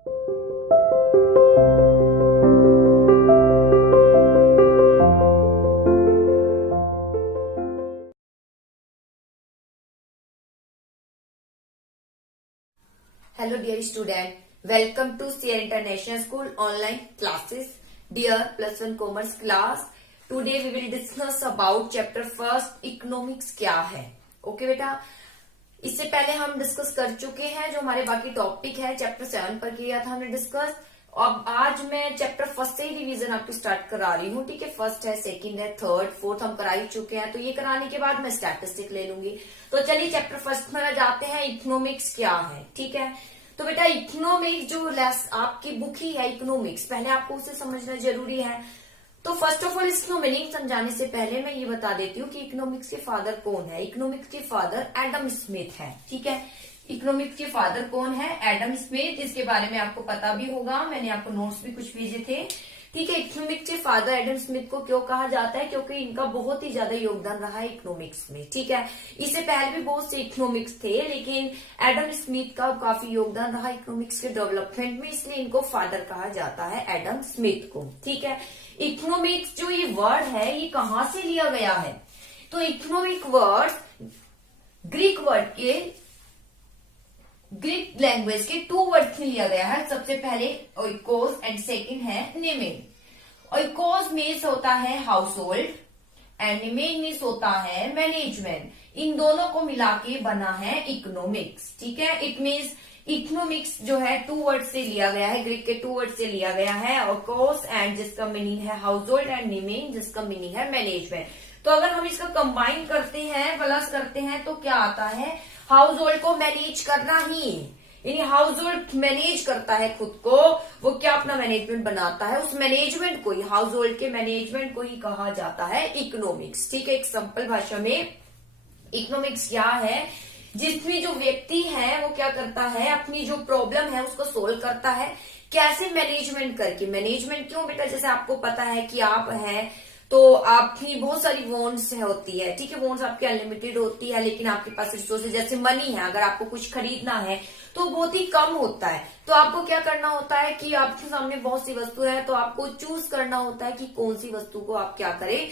Hello dear student, welcome to CR International School online classes. Dear plus one commerce class, today we will discuss about chapter first economics क्या है. Okay बेटा, इससे पहले हम discuss कर चुके हैं जो हमारे बाकी टॉपिक है चैप्टर 7 पर किया था हमने डिस्कस. अब आज मैं चैप्टर फर्स्ट से ही रिवीजन आपकी स्टार्ट करा रही हूँ. ठीक है, फर्स्ट है, सेकंड है, थर्ड, फोर्थ हम करा ही चुके हैं. तो ये कराने के बाद मैं स्टैटिस्टिक ले लूंगी. तो चलिए चैप्टर फर्स्ट में जाते हैं. इकोनॉमिक्स क्या है. ठीक है, तो बेटा इकोनॉमिक्स जो आपकी बुक ही है इकोनॉमिक्स, पहले आपको उसे समझना जरूरी है. तो फर्स्ट ऑफ ऑल इसकी मीनिंग समझाने से पहले मैं ये बता देती हूँ कि इकोनॉमिक्स के फादर कौन है. इकोनॉमिक्स के फादर एडम स्मिथ है. ठीक है, इकोनॉमिक्स के फादर कौन है? Adam Smith. इसके बारे में आपको पता भी होगा, मैंने आपको नोट्स भी कुछ भेजे थे. ठीक है, इकोनॉमिक्स के फादर एडम स्मिथ को क्यों कहा जाता है? क्योंकि इनका बहुत ही ज्यादा योगदान रहा है इकोनॉमिक्स में. ठीक है, इससे पहले भी बहुत से इकोनॉमिक्स थे, लेकिन एडम स्मिथ का काफी योगदान रहा इकोनॉमिक्स के डेवलपमेंट में, इसलिए इनको फादर कहा जाता है, एडम स्मिथ को. ठीक है, इकोनॉमिक्स जो ये वर्ड है ये कहां से लिया गया है? तो इकोनॉमिक वर्ड ग्रीक लैंग्वेज के 2 वर्ड में लिया गया है. सबसे पहले ओइकोस एंड सेकंड है नेमेन. ओइकोस मीन्स होता है हाउस होल्ड एंड नेमेन मीन्स होता है मैनेजमेंट. इन दोनों को मिला के बना है इकोनॉमिक्स. ठीक है, इट मीन्स इकोनॉमिक्स जो है 2 वर्ड से लिया गया है, ग्रीक के 2 वर्ड से लिया गया है. ओइकोस एंड जिसका मीनिंग है हाउस होल्ड एंड नेमेन जिसका मीनिंग है मैनेजमेंट. तो अगर हम इसका कंबाइन करते हैं, प्लस करते हैं, तो क्या आता है? हाउस होल्ड को मैनेज करना ही, यानी हाउस होल्ड मैनेज करता है खुद को, वो क्या अपना मैनेजमेंट बनाता है, उस मैनेजमेंट को ही, हाउस होल्ड के मैनेजमेंट को ही कहा जाता है इकोनॉमिक्स. ठीक है, एक सिंपल भाषा में इकोनॉमिक्स क्या है? जिसमें जो व्यक्ति है वो क्या करता है, अपनी जो प्रॉब्लम है उसको सोल्व करता है. कैसे? मैनेजमेंट करके. मैनेजमेंट क्यों बेटा? जैसे आपको पता है कि आप हैं तो आपकी बहुत सारी वॉन्ट्स होती है. ठीक है, वॉन्ट्स आपकी अनलिमिटेड होती है, लेकिन आपके पास रिसोर्सेज जैसे मनी है, अगर आपको कुछ खरीदना है तो बहुत ही कम होता है. तो आपको क्या करना होता है कि आपके सामने बहुत सी वस्तु है, तो आपको चूज करना होता है कि कौन सी वस्तु को आप क्या करें,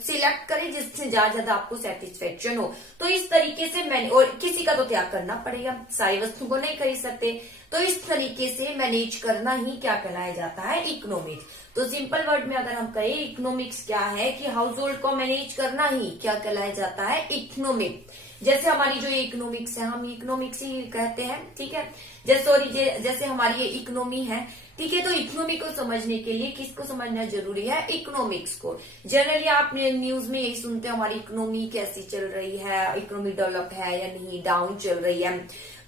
सिलेक्ट करें जिससे ज्यादा आपको सेटिस्फेक्शन हो. तो इस तरीके से और किसी का तो त्याग करना पड़ेगा, सारी वस्तु को नहीं खरीद सकते. तो इस तरीके से मैनेज करना ही क्या कहलाया जाता है? इकोनॉमिक्स. तो सिंपल वर्ड में अगर हम कहें इकोनॉमिक्स क्या है, कि हाउस होल्ड को मैनेज करना ही क्या कहलाया जाता है? इकोनॉमिक. जैसे हमारी जो ये इकोनॉमिक्स है, हम इकोनॉमिक्स ही कहते हैं. ठीक है, जैसे हमारी ये इकोनॉमी है. ठीक है, तो इकोनॉमी को समझने के लिए किसको समझना जरूरी है? इकोनॉमिक्स को. जनरली आप न्यूज में यही सुनते हैं हमारी इकोनॉमी कैसी चल रही है, इकोनॉमी डेवलप है या नहीं, डाउन चल रही है.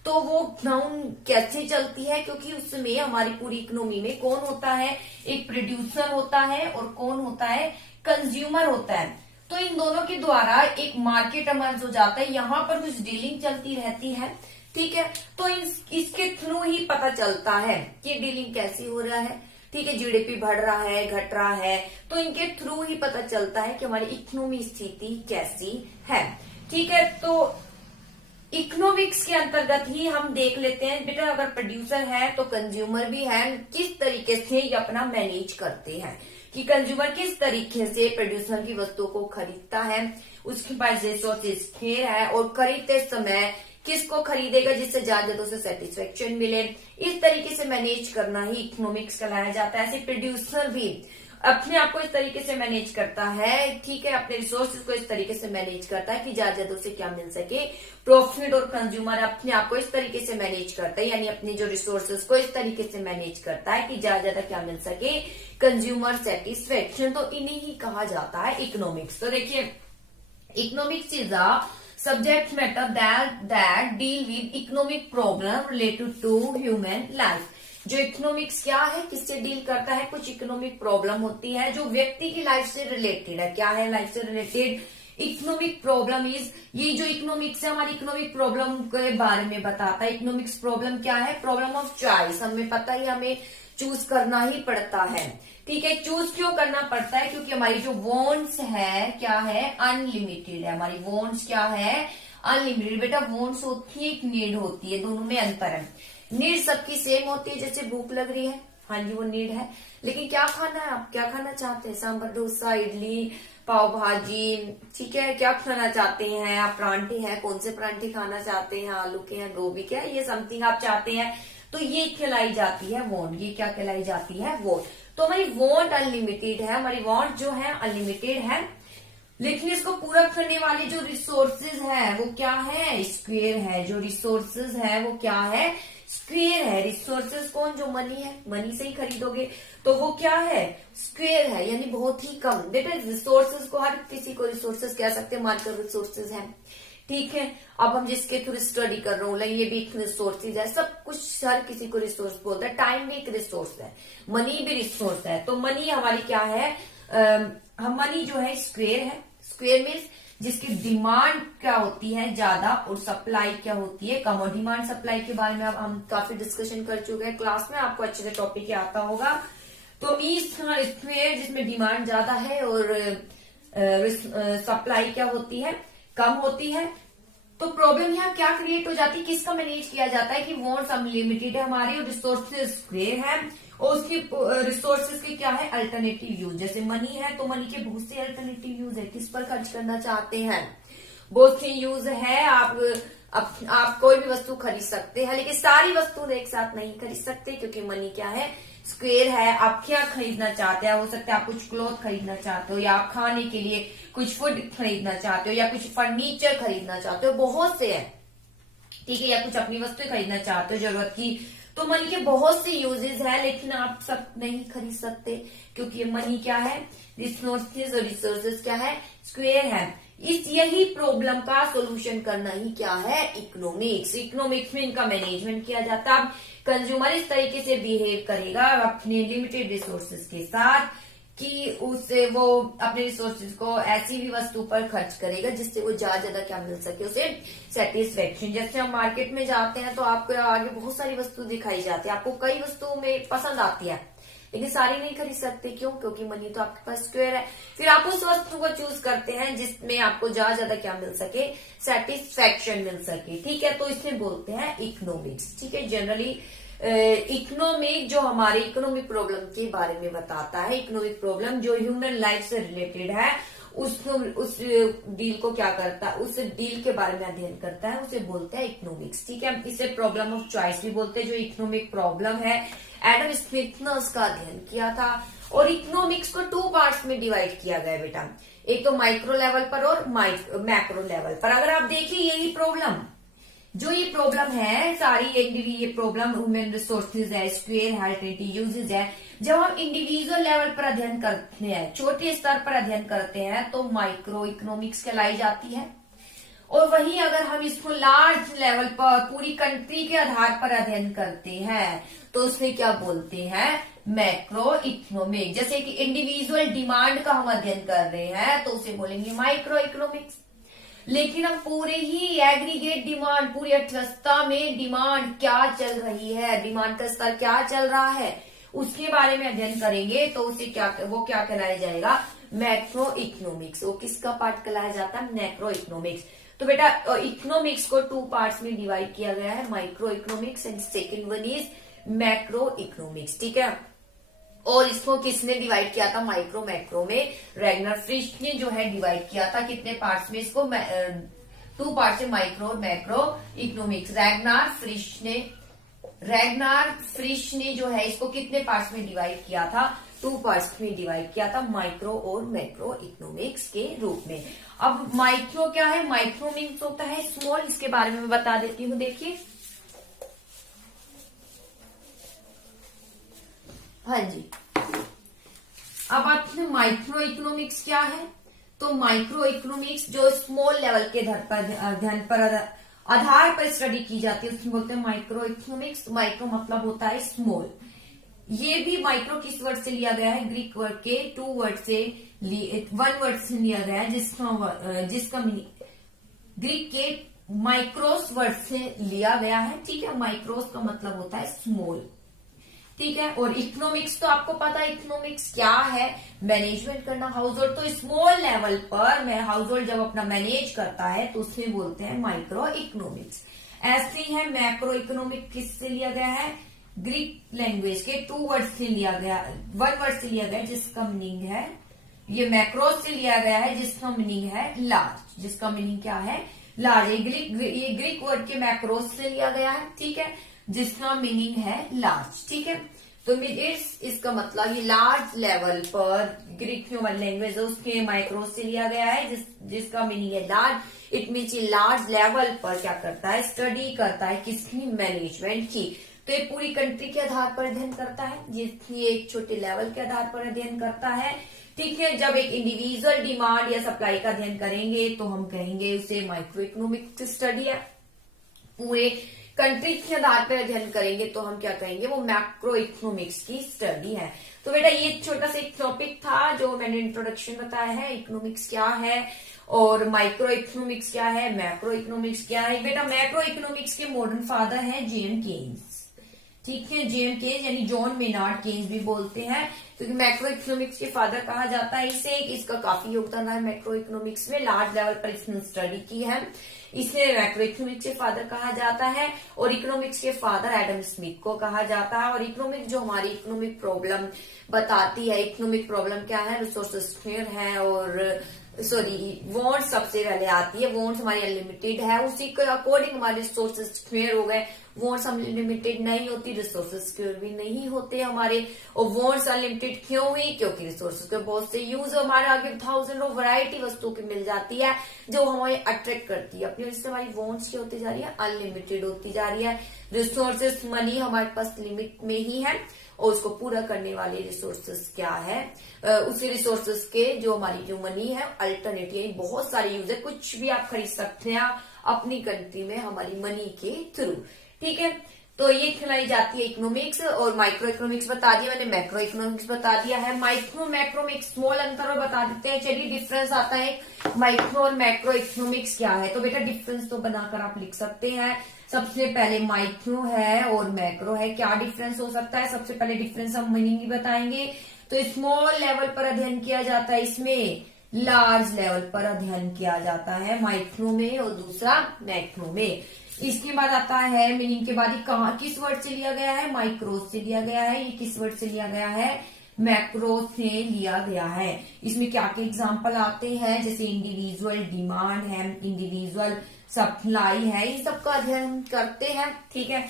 तो वो डाउन कैसे चलती है? क्योंकि उसमें हमारी पूरी इकोनॉमी में कौन होता है? एक प्रोड्यूसर होता है और कौन होता है? कंज्यूमर होता है. तो इन दोनों के द्वारा एक मार्केट अमर्ज हो जाता है, यहाँ पर कुछ डीलिंग चलती रहती है. ठीक है, तो इसके थ्रू ही पता चलता है कि डीलिंग कैसी हो रहा है. ठीक है, जीडीपी बढ़ रहा है, घट रहा है, तो इनके थ्रू ही पता चलता है कि हमारी इकोनॉमी स्थिति कैसी है. ठीक है, तो इकोनॉमिक्स के अंतर्गत ही हम देख लेते हैं बेटा, अगर प्रोड्यूसर है तो कंज्यूमर भी है, किस तरीके से ये अपना मैनेज करते हैं, कि कंज्यूमर किस तरीके से प्रोड्यूसर की वस्तु को खरीदता है, उसके पास रिसोर्सेज ढेर है, और खरीदते समय किसको खरीदेगा जिससे ज्यादा उसे सेटिस्फेक्शन मिले. इस तरीके से मैनेज करना ही इकोनॉमिक्स कहलाया जाता है. ऐसे प्रोड्यूसर भी अपने आप को इस तरीके से मैनेज करता है. ठीक है, अपने रिसोर्सेज को इस तरीके से मैनेज करता है कि ज्यादा उसे क्या मिल सके, प्रॉफिट. और कंज्यूमर अपने आप को इस तरीके से मैनेज करता है, यानी अपने जो रिसोर्सेज को इस तरीके से मैनेज करता है कि ज्यादा क्या मिल सके, कंज्यूमर सेटिस्फेक्शन. तो इन्हीं ही कहा जाता है इकोनॉमिक्स. तो देखिए, economics is a subject matter that deal with economic problem related to human life. जो इकोनॉमिक्स क्या है, किससे डील करता है? कुछ इकोनॉमिक प्रॉब्लम होती है जो व्यक्ति की लाइफ से रिलेटेड है. क्या है लाइफ से रिलेटेड? इकोनॉमिक प्रॉब्लम इज, ये जो इकोनॉमिक्स है हमारी इकोनॉमिक प्रॉब्लम के बारे में बताता है. इकोनॉमिक्स प्रॉब्लम क्या है? Problem of choice. हमें पता ही, हमें चूज करना ही पड़ता है. ठीक है, चूज क्यों करना पड़ता है? क्योंकि हमारी जो वॉन्ट्स है क्या है? अनलिमिटेड है. हमारी वॉन्ट्स क्या है? अनलिमिटेड। बेटा वांट्स होती है, एक नीड होती है, दोनों में अंतर है। नीड सबकी सेम होती है, जैसे भूख लग रही है, हाँ जी वो नीड है, लेकिन क्या खाना है, आप क्या खाना चाहते हैं, सांभर डोसा, इडली, पाव भाजी, ठीक है, क्या खाना चाहते हैं आप, परांठे हैं, कौन से परांठे खाना चाहते हैं, आलू के हैं, गोभी के, ये समथिंग आप चाहते हैं, तो ये कहलाई जाती है वांट। ये क्या कहलाई जाती है, वांट। तो हमारी वांट अनलिमिटेड है, हमारी वांट जो है अनलिमिटेड है, लेकिन इसको पूरा करने वाले जो रिसोर्सेज है वो क्या है, स्क्वेयर है। जो रिसोर्सेज है वो क्या है, स्क्वेयर है। रिसोर्सेज कौन, जो मनी है, मनी से ही खरीदोगे, तो वो क्या है, स्क्वेयर है, यानी बहुत ही कम। बेटा रिसोर्सेज को हर किसी को रिसोर्सेज कह सकते हैं, मार्केट रिसोर्सेज है, ठीक है। अब हम जिसके थ्रू स्टडी कर रहे हो, ये भी एक रिसोर्सेज है, सब कुछ हर किसी को रिसोर्स बोलता है। टाइम भी एक रिसोर्स है, मनी भी रिसोर्स है। तो मनी हमारी क्या है, मनी जो है स्क्वेयर है। स्क्वेयर मीन्स जिसकी डिमांड क्या होती है ज्यादा और सप्लाई क्या होती है कम। और डिमांड सप्लाई के बारे में अब हम काफी डिस्कशन कर चुके हैं क्लास में, आपको अच्छे से टॉपिक आता होगा। तो मीन्स स्क्वेयर जिसमें डिमांड ज्यादा है और सप्लाई क्या होती है, कम होती है। तो प्रॉब्लम यहाँ क्या क्रिएट हो जाती है, किसका मैनेज किया जाता है कि वांट्स अनलिमिटेड है हमारी और रिसोर्सेज स्क्वेयर है, और उसकी रिसोर्सेज की क्या है, अल्टरनेटिव यूज। जैसे मनी है तो मनी के बहुत से अल्टरनेटिव यूज है, किस पर खर्च करना चाहते हैं, बहुत सी यूज है। आप कोई भी वस्तु खरीद सकते हैं, लेकिन सारी वस्तु एक साथ नहीं खरीद सकते, क्योंकि मनी क्या है, स्क्वेयर है। आप क्या खरीदना चाहते हैं, हो सकता है आप कुछ क्लॉथ खरीदना चाहते हो, या आप खाने के लिए कुछ फूड खरीदना चाहते हो, या कुछ फर्नीचर खरीदना चाहते हो, बहुत से है, ठीक है, या कुछ अपनी वस्तु खरीदना चाहते हो जरूरत की। तो मनी के बहुत से यूजेस है, लेकिन आप सब नहीं खरीद सकते, क्योंकि ये मनी क्या है, रिसोर्सेज, और रिसोर्सेज क्या है, स्क्वेयर है। यही प्रॉब्लम का सोल्यूशन करना ही क्या है, इकोनॉमिक्स। इकोनॉमिक्स में इनका मैनेजमेंट किया जाता है। कंज्यूमर इस तरीके से बिहेव करेगा अपने लिमिटेड रिसोर्सेज के साथ कि उससे वो अपने रिसोर्सेज को ऐसी भी वस्तु पर खर्च करेगा जिससे वो ज्यादा क्या मिल सके, उसे सेटिस्फेक्शन। जैसे हम मार्केट में जाते हैं तो आपको आगे बहुत सारी वस्तु दिखाई जाती है, आपको कई वस्तुओं में पसंद आती है, लेकिन सारी नहीं खरीद सकते, क्यों, क्योंकि मनी तो आपके पास स्क्वेयर है। फिर आप उस वस्तु को चूज करते हैं जिसमें आपको ज्यादा क्या मिल सके, सेटिस्फेक्शन मिल सके, ठीक है। तो इसमें बोलते हैं इकोनॉमिक्स, ठीक है। जनरली इकोनॉमिक जो हमारे इकोनॉमिक प्रॉब्लम के बारे में बताता है, इकोनॉमिक प्रॉब्लम जो ह्यूमन लाइफ से रिलेटेड है, उसको उस डील को क्या करता है, उस डील के बारे में अध्ययन करता है, उसे बोलते हैं इकोनॉमिक्स, ठीक है। इसे प्रॉब्लम ऑफ चॉइस भी बोलते हैं। जो इकोनॉमिक प्रॉब्लम है, एडम स्मिथ ने उसका अध्ययन किया था। और इकोनॉमिक्स को 2 पार्ट्स में डिवाइड किया गया बेटा, एक तो माइक्रो लेवल पर और मैक्रो लेवल पर। अगर आप देखिए यही प्रॉब्लम, जो ये प्रॉब्लम है सारी, ये प्रॉब्लम ह्यूमन रिसोर्सेज है, स्क्वेयर है, अल्टरनेटिव यूजेज है। जब हम इंडिविजुअल लेवल पर अध्ययन करते हैं, छोटे स्तर पर अध्ययन करते हैं, तो माइक्रो इकोनॉमिक्स कहलाई जाती है। और वहीं अगर हम इसको लार्ज लेवल पर पूरी कंट्री के आधार पर अध्ययन करते हैं, तो उसमें क्या बोलते हैं, मैक्रो इकोनॉमिक्स। जैसे कि इंडिविजुअल डिमांड का हम अध्ययन कर रहे हैं, तो उसे बोलेंगे माइक्रो इकोनॉमिक्स। लेकिन हम पूरे ही एग्रीगेट डिमांड, पूरी अर्थव्यवस्था में डिमांड क्या चल रही है, डिमांड का स्तर क्या चल रहा है, उसके बारे में अध्ययन करेंगे, तो उसे वो क्या कहलाया जाएगा, मैक्रो इकोनॉमिक्स। वो किसका पार्ट कहलाया जाता है, मैक्रो इकोनॉमिक्स। तो बेटा इकोनॉमिक्स को 2 पार्ट्स में डिवाइड किया गया है, micro economics and second one is macro economics, ठीक है। और इसको किसने डिवाइड किया था, माइक्रो मैक्रो में रैगनर फ्रिश ने जो है डिवाइड किया था। कितने पार्ट्स में, इसको 2 पार्ट्स में, माइक्रो और मैक्रो इकोनॉमिक्स। रैगनर फ्रिश ने जो है इसको कितने पार्ट्स में डिवाइड किया था, 2 पार्ट्स में डिवाइड किया था, माइक्रो और मैक्रो इकोनॉमिक्स के रूप में। अब माइक्रो क्या है, माइक्रो मीन्स होता है स्मॉल, इसके बारे में मैं बता देती हूँ। देखिए हाँ जी, अब आपने माइक्रो इकोनॉमिक्स क्या है, तो माइक्रो इकोनॉमिक्स जो स्मॉल लेवल के अध्ययन पर आधार पर स्टडी की जाती है, उसमें बोलते हैं माइक्रो इकोनॉमिक्स। माइक्रो मतलब होता है स्मॉल। ये भी माइक्रो किस वर्ड से लिया गया है, ग्रीक वर्ड के 2 वर्ड से 1 वर्ड से लिया गया है, जिसका ग्रीक के माइक्रोस वर्ड से लिया गया है, ठीक है। माइक्रोस का मतलब होता है स्मॉल, ठीक है। और इकोनॉमिक्स तो आपको पता है इकोनॉमिक्स क्या है, मैनेजमेंट करना हाउस होल्ड। तो स्मॉल लेवल पर मैं हाउस होल्ड जब अपना मैनेज करता है तो उसमें बोलते हैं माइक्रो इकोनॉमिक्स। ऐसे ही है मैक्रो इकोनॉमिक, किससे लिया गया है, ग्रीक लैंग्वेज के 2 वर्ड से लिया गया, 1 वर्ड से लिया गया जिसका मीनिंग है, ये मैक्रो से लिया गया है जिसका मीनिंग है लार्ज, जिसका मीनिंग क्या है, लार्ज। ये ग्रीक वर्ड के मैक्रोस से लिया गया है, ठीक है, जिसका मीनिंग है लार्ज, ठीक है। तो इसका मतलब ये लार्ज लेवल पर ग्रीक ह्यूमन लैंग्वेज है उसके माइक्रोस से लिया गया है जिसका मीनिंग है लार्ज। इट मीन्स ये लार्ज लेवल पर क्या करता है, स्टडी करता है किसकी, मैनेजमेंट की। तो ये पूरी कंट्री के आधार पर अध्ययन करता है, ये एक छोटे लेवल के आधार पर अध्ययन करता है, ठीक है। जब एक इंडिविजुअल डिमांड या सप्लाई का अध्ययन करेंगे तो हम कहेंगे उसे माइक्रो इकोनॉमिक स्टडी है। पूरे कंट्री के आधार पर अध्ययन करेंगे तो हम क्या कहेंगे, वो मैक्रो इकोनॉमिक्स की स्टडी है। तो बेटा ये छोटा सा एक टॉपिक था जो मैंने इंट्रोडक्शन बताया है, इकोनॉमिक्स क्या है और माइक्रो इकोनॉमिक्स क्या है, मैक्रो इकोनॉमिक्स क्या है। बेटा मैक्रो इकोनॉमिक्स के मॉडर्न फादर है जेएम केन्स, ठीक है, जेएम केन्स यानी जॉन मेनार्ड केन्स भी बोलते हैं, क्योंकि मैक्रो इकोनॉमिक्स के फादर कहा जाता है इसे। इसका काफी योगदान है मैक्रो इकोनॉमिक्स में, लार्ज लेवल पर इसने स्टडी की है, इसलिए मैक्रो इकोनॉमिक्स के फादर कहा जाता है। और इकोनॉमिक्स के फादर एडम स्मिथ को कहा जाता है। और इकोनॉमिक्स जो हमारी इकोनॉमिक प्रॉब्लम बताती है, इकोनॉमिक प्रॉब्लम क्या है, रिसोर्सेज स्क्वेयर है और वॉन्ट सबसे पहले आती है, वॉन्ट्स हमारी अनलिमिटेड है, उसी के अकॉर्डिंग हमारे रिसोर्सेज स्क्वेयर हो गए। वॉन्ट्स अनलिमिटेड नहीं होती, रिसोर्सेज स्क्वेयर भी नहीं होते हमारे। और वॉन्ट्स अनलिमिटेड क्यों हुई, क्योंकि रिसोर्सेज के बहुत से यूज हमारे आगे थाउजेंड ऑफ वैरायटी वस्तुओं की मिल जाती है जो हमें अट्रैक्ट करती है अपनी, इससे हमारी वॉन्ट्स क्या होती जा रही है, अनलिमिटेड होती जा रही है। रिसोर्सेज मनी हमारे पास लिमिट में ही है और उसको पूरा करने वाले रिसोर्सेज क्या है, उसी रिसोर्सेज के जो हमारी जो मनी है अल्टरनेटिव, यानी बहुत सारे यूज है, कुछ भी आप खरीद सकते हैं अपनी कंट्री में हमारी मनी के थ्रू, ठीक है। तो ये खिलाई जाती है इकोनॉमिक्स। और माइक्रो इकोनॉमिक्स बता दिया मैंने, मैक्रो इकोनॉमिक्स बता दिया है। माइक्रो मैक्रो में एक स्मॉल अंतर और बता देते हैं, चलिए डिफरेंस आता है माइक्रो और मैक्रो इकोनॉमिक्स क्या है। तो बेटा डिफरेंस तो बनाकर आप लिख सकते हैं। सबसे पहले माइक्रो है और मैक्रो है, क्या डिफरेंस हो सकता है। सबसे पहले डिफरेंस हम मीनिंग ही बताएंगे। तो स्मॉल लेवल पर अध्ययन किया जाता है, इसमें लार्ज लेवल पर अध्ययन किया जाता है माइक्रो में और दूसरा मैक्रो में। इसके बाद आता है मीनिंग के बाद कहा किस वर्ड से लिया गया है, माइक्रो से लिया गया है। ये किस वर्ड से लिया गया है, मैक्रो से लिया गया है। इसमें क्या क्या एग्जाम्पल आते हैं, जैसे इंडिविजुअल डिमांड है, इंडिविजुअल सप्लाई है, इन सबका अध्ययन करते हैं, ठीक है।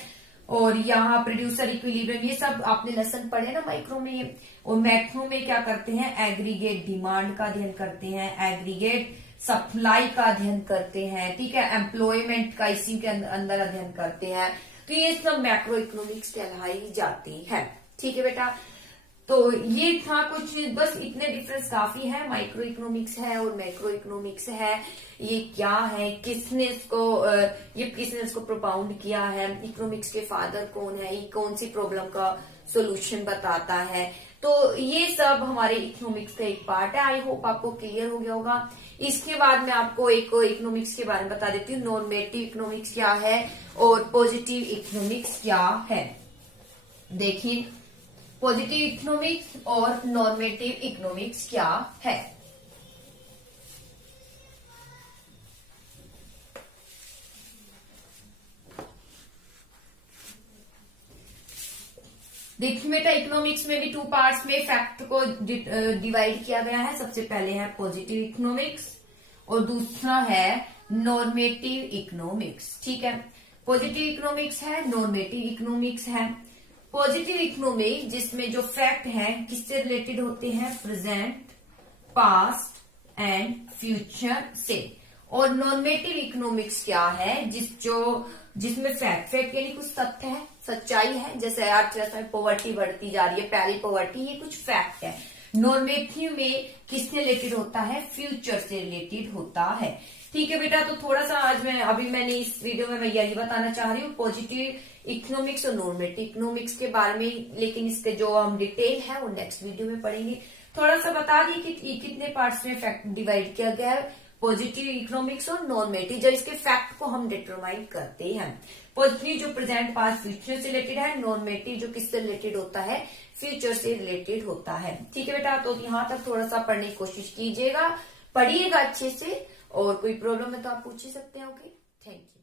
और यहाँ प्रोड्यूसर इक्विलिब्रियम, ये सब आपने लेसन पढ़े ना माइक्रो में। और मैक्रो में क्या करते हैं, एग्रीगेट डिमांड का अध्ययन करते हैं, एग्रीगेट सप्लाई का अध्ययन करते हैं, ठीक है, एम्प्लॉयमेंट का इसी के अंदर अध्ययन करते हैं। तो ये सब मैक्रो इकोनॉमिक्स कहलाई जाती है, ठीक है बेटा। तो ये था कुछ, बस इतने डिफरेंस काफी है। माइक्रो इकोनॉमिक्स है और मैक्रो इकोनॉमिक्स है, ये क्या है, किसने इसको प्रोपाउंड किया है, इकोनॉमिक्स के फादर कौन है, ये कौन सी प्रॉब्लम का सोल्यूशन बताता है। तो ये सब हमारे इकोनॉमिक्स का एक पार्ट है। आई होप आपको क्लियर हो गया होगा। इसके बाद मैं आपको एक इकोनॉमिक्स के बारे में बता देती हूँ, नॉर्मेटिव इकोनॉमिक्स क्या है और पॉजिटिव इकोनॉमिक्स क्या है। देखिए पॉजिटिव इकोनॉमिक्स और नॉर्मेटिव इकोनॉमिक्स क्या है। देखिए बेटा इकोनॉमिक्स में भी 2 पार्ट्स में फैक्ट को डिवाइड किया गया है। सबसे पहले है पॉजिटिव इकोनॉमिक्स और दूसरा है नॉर्मेटिव इकोनॉमिक्स, ठीक है। पॉजिटिव इकोनॉमिक्स है, नॉर्मेटिव इकोनॉमिक्स है। पॉजिटिव इकोनॉमिक्स जिसमें जो फैक्ट है किससे रिलेटेड होते हैं, प्रेजेंट, पास्ट एंड फ्यूचर से। और नॉर्मेटिव इकोनॉमिक्स क्या है, जिसमें फैक्ट यानी कुछ तथ्य है, सच्चाई है, जैसे अर्थव्यवस्था में पॉवर्टी बढ़ती जा रही है, पहली पॉवर्टी, ये कुछ फैक्ट है। नॉर्मेटिव में किससे रिलेटेड होता है, फ्यूचर से रिलेटेड होता है, ठीक है बेटा। तो थोड़ा सा आज मैंने इस वीडियो में मैं यही बताना चाह रही हूँ पॉजिटिव इकोनॉमिक्स और नॉर्मेटिव इकोनॉमिक्स के बारे में, लेकिन इसके जो हम डिटेल है वो नेक्स्ट वीडियो में पढ़ेंगे। थोड़ा सा बता दी कि कितने पार्ट्स में फैक्ट डिवाइड किया गया है। पॉजिटिव इकोनॉमिक्स और नॉर्मेटिव, जब इसके फैक्ट को हम डिटरमाइन करते हैं। पॉजिटिव जो प्रेजेंट पास्ट फ्यूचर से रिलेटेड है, नॉर्मेटिव जो किससे रिलेटेड होता है, फ्यूचर से रिलेटेड होता है। ठीक है बेटा, तो यहाँ तक थोड़ा सा पढ़ने की कोशिश कीजिएगा, पढ़िएगा अच्छे से, और कोई प्रॉब्लम है तो आप पूछ ही सकते हैं। Okay, thank you.